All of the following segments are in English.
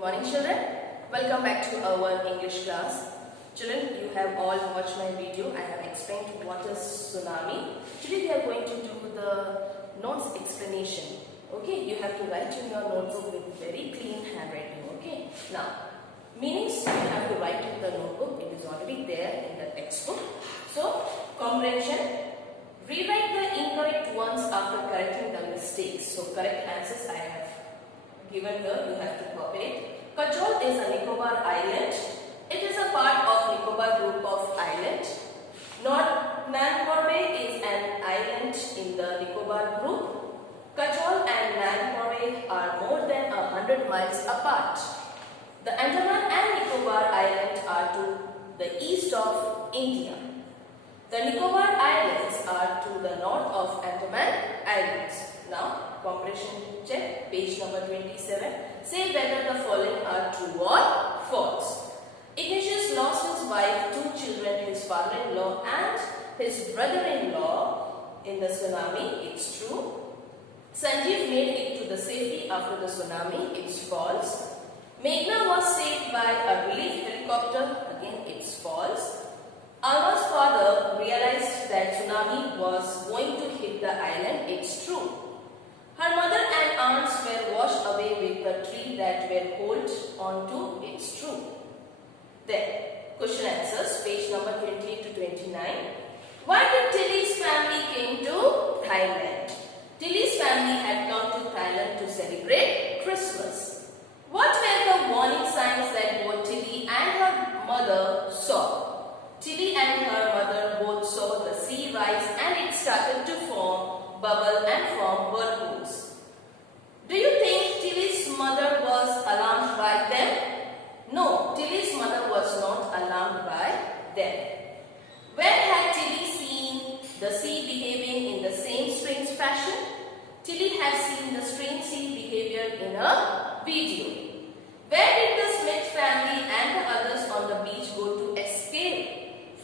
morning children. Welcome back to our English class. Children, you have all watched my video. I have explained what is tsunami. Today we are going to do the notes explanation. Okay, you have to write in your notebook with very clean handwriting. Okay, now meanings you have to write in the notebook. It is already there in the textbook. So, comprehension. Rewrite the incorrect ones after correcting the mistakes. So, correct answers I have given here, you have to copy it. Kajol is a Nicobar island. It is a part of Nicobar group of island. Nankorbe is an island in the Nicobar group. Kajol and Nankorbe are more than 100 miles apart. The Andaman and Nicobar Islands are to the east of India. The Nicobar Islands are to the north of Andaman Islands. Now, comprehension check, page number 27. Say whether the following are true or false. Ignatius lost his wife, 2 children, his father-in-law and his brother-in-law in the tsunami. It's true. Sanjeev made it to the safety after the tsunami. It's false. Meghna was saved by a relief helicopter. Again, it's false. Alma's father realized that tsunami was going to hit the island. It's true. Her mother and aunts were washed away with the tree that were held onto. It's true. Then, question answers, page number 28 to 29. Why did Tilly's family came to Thailand? Tilly's family had come to Thailand to celebrate Christmas. What were the warning signs that both Tilly and her mother saw? Tilly and her mother both saw the sea rise and it started to form, bubble and form whirlpools. Do you think Tilly's mother was alarmed by them? No, Tilly's mother was not alarmed by them. Where had Tilly seen the sea behaving in the same strange fashion? Tilly had seen the strange sea behavior in a video. Where did the Smith family and the others on the beach go to escape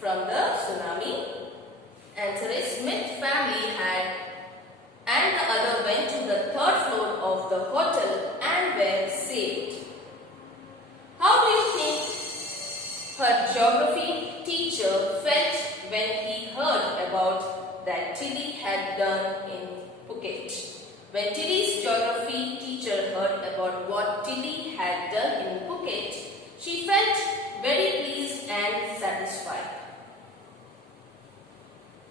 from the tsunami? Answer is Smith family and the other went to the 3rd floor of the hotel and were saved. How do you think her geography teacher felt when he heard about that Tilly had done in Phuket? When Tilly's geography teacher heard about what Tilly had done in Phuket, she felt very pleased and satisfied.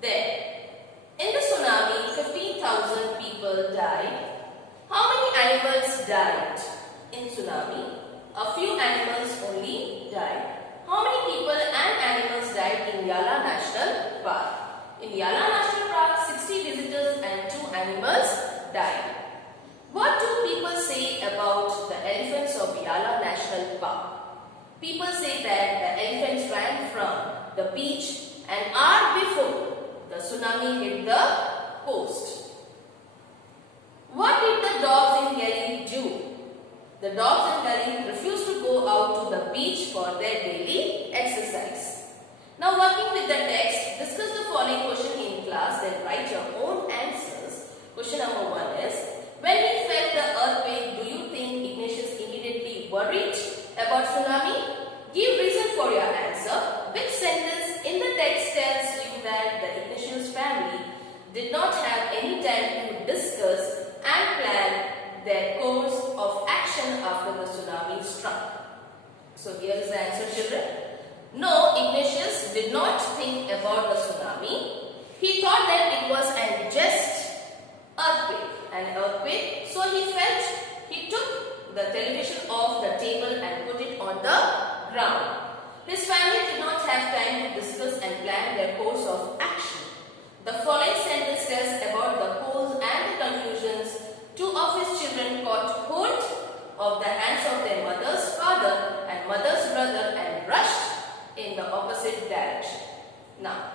Then, in the tsunami, 15,000 people died. How many animals died in tsunami? A few animals only died. How many people and animals died in Yala National Park? In Yala National Park, 60 visitors and 2 animals died. What do people say about the elephants of Yala National Park? People say that the elephants ran from the beach an hour before the tsunami hit the coast. What did the dogs in Delhi do? The dogs in Delhi refused to go out to the beach for their daily exercise. Now, working with the text, discuss the following question in class, then write your own answers. Question number 1 is, when he felt the earthquake, do you think Ignatius immediately worried about tsunami? Give reason for your answer. Which sentence in the text tells you that the Ignatius family did not have any time to discuss and plan their course of action after the tsunami struck? So here is the answer, children. No, Ignatius did not think about the tsunami. He thought that it was just earthquake. So he took the television off the table and put it on the ground. His family did not have time to discuss and plan their course of action. The following sentence tells about the cause and the conclusions. 2 of his children caught hold of the hands of their mother's father and mother's brother and rushed in the opposite direction. Now,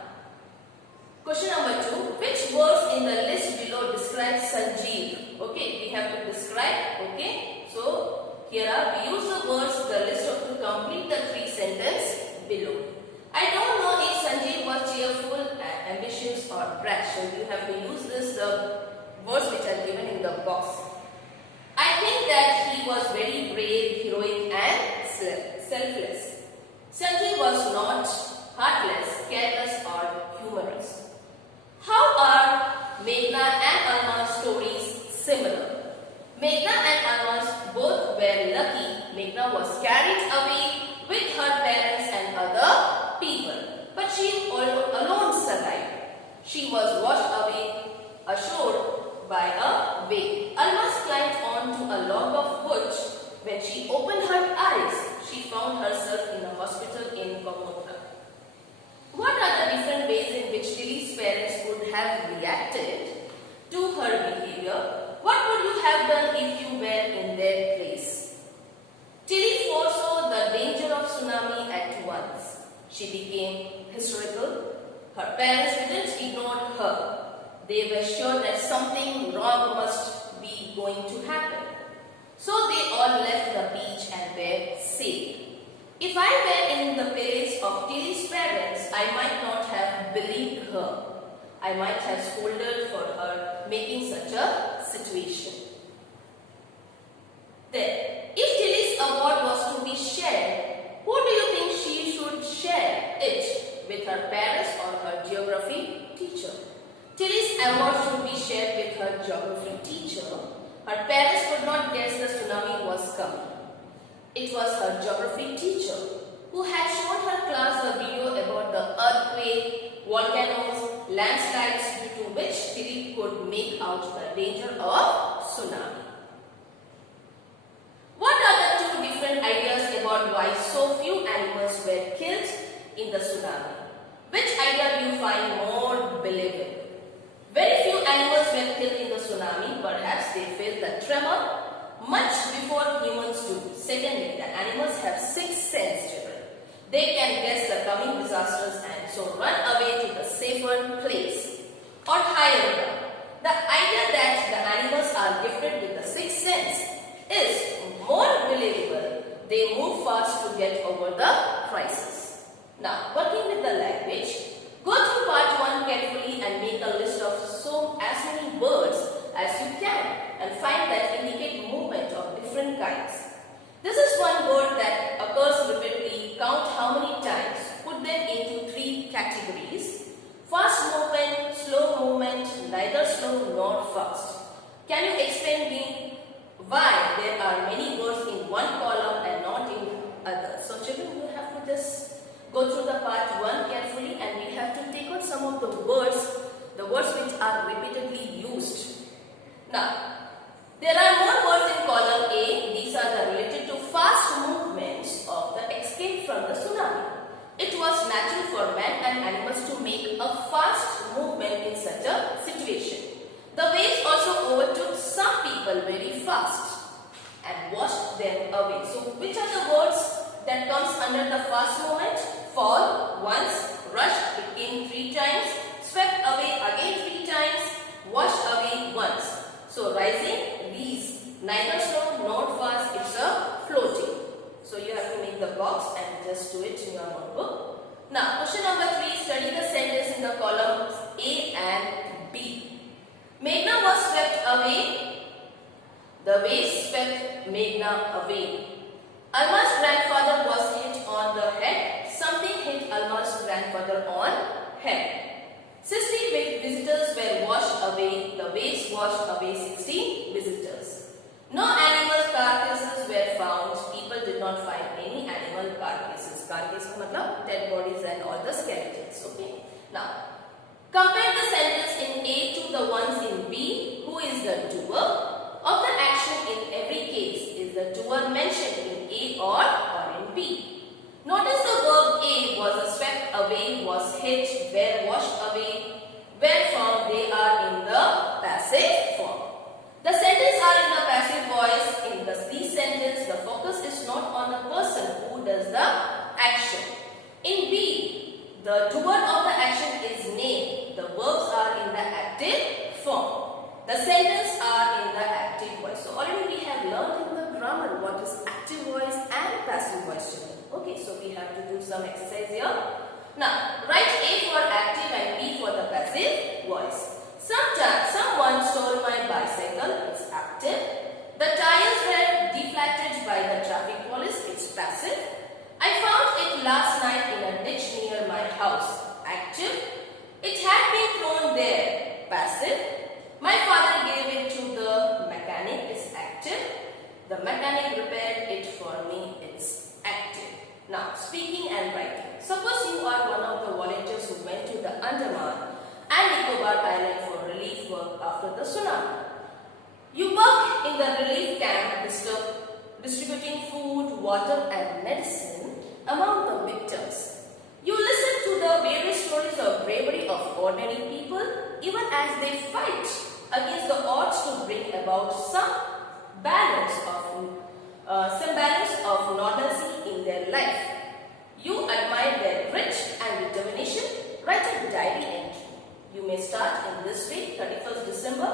question number 2. Which words in the list below describe Sanjeev? Okay, we have to describe. Okay, so here we use the words, the list to complete the 3 sentences below. I don't know if Sanjeev was cheerful, ambitious or brash. So you have to use this words which are given in the box. I think that he was very brave, heroic selfless. Sanjay was not heartless, careless or humorous. How are Meghna and Alma's stories similar? Meghna and Alma's both were lucky. Meghna was carried away with her parents and other people, but she alone survived. She was washed away ashore by a wave. Alma climbed onto a log of wood. When she opened her eyes, she found herself in a hospital in Kamotra. What are the different ways in which Tilly's parents would have reacted to her behavior? What would you have done if you were in their place? Tilly foresaw the danger of tsunami at once. She became hysterical. Her parents didn't ignore her. They were sure that something wrong must be going to happen. So they all left the beach and were safe. If I were in the place of Tilly's parents, I might not have believed her. I might have scolded for her making such a situation. Then, if Tilly's award was to be shared, who do you think she should share it? With her parents or her geography teacher? Tilly's award should be shared with her geography teacher. Her parents could not guess the tsunami was coming. It was her geography teacher who had shown her class a video about the earthquake, volcanoes, landslides due to which Tilly could make out the danger of tsunami. What are the two different ideas about why so few animals were killed in the tsunami? Which idea do you find more believable? Very few animals were killed in the tsunami. Perhaps they felt the tremor much before humans do. Secondly, the animals have sixth sense, children. They can guess the coming disasters and so run away to the safer place or higher ground. The idea that the animals are gifted with the sixth sense is more believable. They move fast to get over the crisis. Now, working with the language, go through part 1 carefully and make a list of as many words as you can and find that indicate movement of different kinds. This is one word that occurs repeatedly. Count how many times. Put them into 3 categories. Fast movement, slow movement, neither slow nor fast. Can you explain me why there are many words in one column and not in others? So children, you have to just go through the part 1 carefully and we have to take out some of the words which are repeatedly used. Now, there are more words in column A. These are the related to fast movements of the escape from the tsunami. It was natural for man and animals to make a fast movement in such a situation. The waves also overtook some people very fast and washed them away. So, which are the words that comes under the fast movement? Fall, once, rush, it came 3 times, swept away again 3 times, washed away once. So rising, these, neither slow nor fast, it's a floating. So you have to make the box and just do it in your notebook. Now question number 3, study the sentence in the columns A and B. Meghna was swept away. The waves swept Meghna away. Alma's grandfather was hit on the head. Something hit Alma's grandfather on head. 60 visitors were washed away. The waves washed away 60 visitors. No animal carcasses were found. People did not find any animal carcasses. Carcasses means dead bodies and all the skeletons. Okay. Now, compare the sentence in A to the ones in B. Who is the doer of the action in every case? Is the doer mentioned in A or in B? Notice the verb A was swept away, was hit, were washed away, where form they are in the passive form. The sentences are in the passive voice. In this sentence, the focus is not on the person who does the action. In B, the doer of the action is named. The verbs are in the active form. The sentences are in the active voice. So already we have learned in the grammar what is active voice and passive voice, children. Okay, so we have to do some exercise here. Now, write A for active and B for the passive voice. Someone stole my bicycle, it's active. The tires were deflated by the traffic police, it's passive. Andaman and Nicobar Island for relief work after the tsunami. You work in the relief camp distributing food, water and medicine among the victims. You listen to the various stories of bravery of ordinary people even as they fight against the odds to bring about some balance of normalcy in their life. You admire their grit and determination. Write a diary entry. You may start in this way. 31st December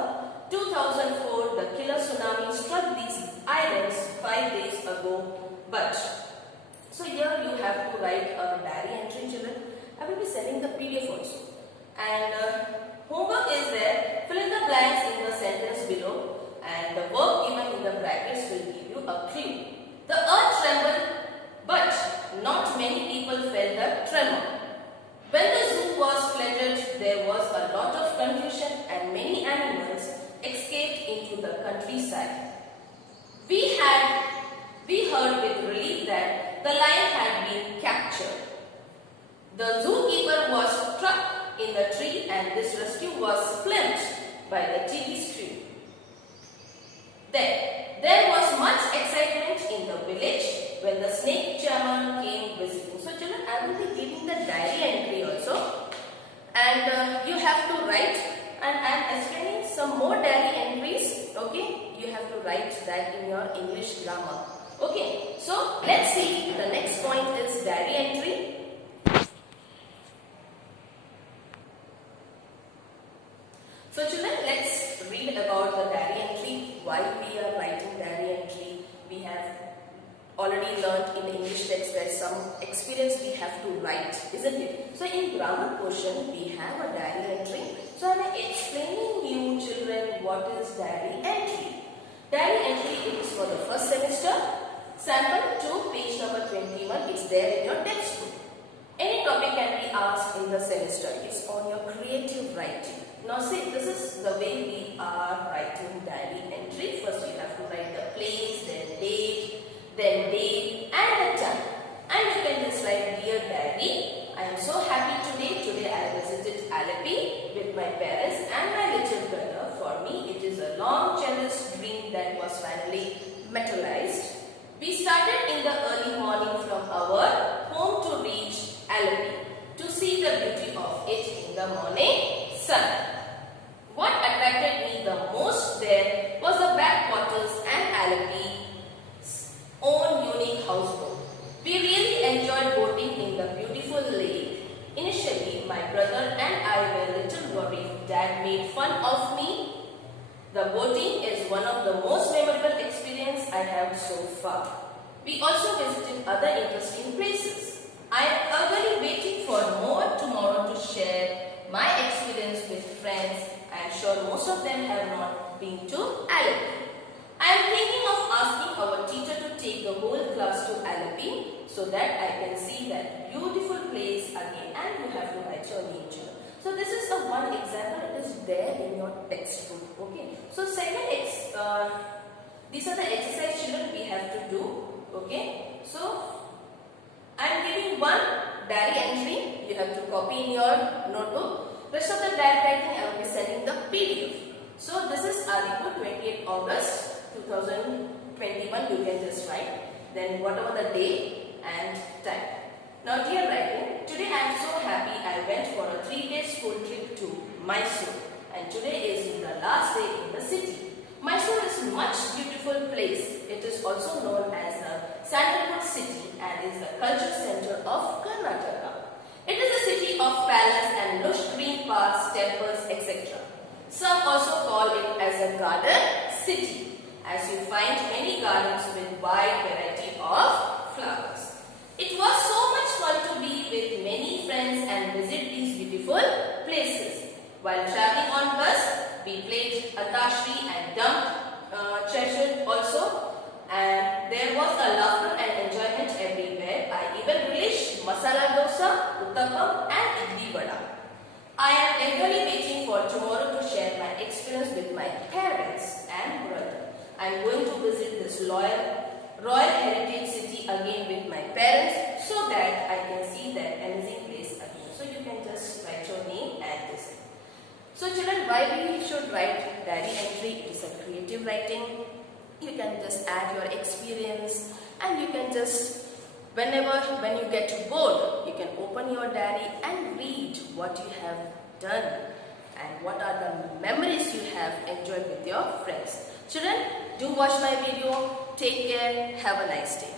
2004, the killer tsunami struck these islands 5 days ago. But, so here you have to write a diary entry, children. I will be sending the PDF also. And homework is there. Fill in the blanks in the sentence below. And the work given in the brackets will give you a clue. The earth trembled, but not many people felt the tremor. When the zoo was flooded, there was a lot of confusion and many animals escaped into the countryside. We heard with relief that the lion had been captured. The zookeeper was struck in the tree and this rescue was filmed by the TV screen. There was much excitement in the village when the snake charmer came visiting. So children, I will be giving the diary entry also. And you have to write, and I am explaining some more diary entries. Okay, you have to write that in your English grammar. Okay, so let's see. The next point is diary entry. So children, let's read about the diary entry. Why we are writing diary entry? We have already learned in the English text that some experience we have to write, isn't it? So in grammar portion, we have a diary entry. So I am explaining you children what is diary entry. Diary entry is for the first semester. Sample 2, page number 21. It's there in your textbook. Any topic can be asked in the semester. It's on your creative writing. Now see, this is the way we are writing diary entry. First you have to write the place, then date and the time. And you can just write, dear diary, I am so happy today. Today I visited Alleppey with my parents and my little brother. For me it is a long cherished dream that was finally materialized. We started in the early morning from our home to reach Alleppey to see the beauty of it in the morning sun. What attracted me the most there was the backwaters and Alleppey's own unique houseboat. We really enjoyed boating in the beautiful lake. Initially, my brother and I were little worried. Dad made fun of me. The boating is one of the most memorable experiences I have so far. We also visited other interesting places. I am eagerly waiting for more tomorrow to share my experience with friends. I am sure most of them have not been to Alleppey. I am thinking of asking our teacher to take the whole class to Alleppey so that I can see that beautiful place again, and you have to write your nature. So this is the one example. It is there in your textbook. Okay. So these are the exercise children we have to do. Okay. So I am giving one diary entry. You have to copy in your notebook. Rest of the diary writing I will be sending the PDF. So this is article 28 August 2021. You can just write. Then whatever the day and time. Now dear writing, today I am so happy I went for a 3-day school trip to Mysore, and today is the last day in the city. Mysore is a much beautiful place. It is also known as the Sandalwood City and is the cultural center of Karnataka. It is a city of palace and lush green parks, temples, etc. Some also call it as a garden city, as you find many gardens with wide variety of flowers. It was so much fun to be with many friends and visit these beautiful places. While traveling on bus, we played Antashri and dumped treasure also, and there was a laughter and enjoyment everywhere. I even relished masala dosa, uttapam and idli vada. I am eagerly waiting for tomorrow to share my experience with my parents and brother. I am going to visit this Royal Heritage City again with my parents so that I can see that amazing place again. So you can just write your name So children, why we should write diary entry? It is a creative writing. You can just add your experience, and you can just, when you get bored, you can open your diary and read what you have done and what are the memories you have enjoyed with your friends. Children, do watch my video. Take care. Have a nice day.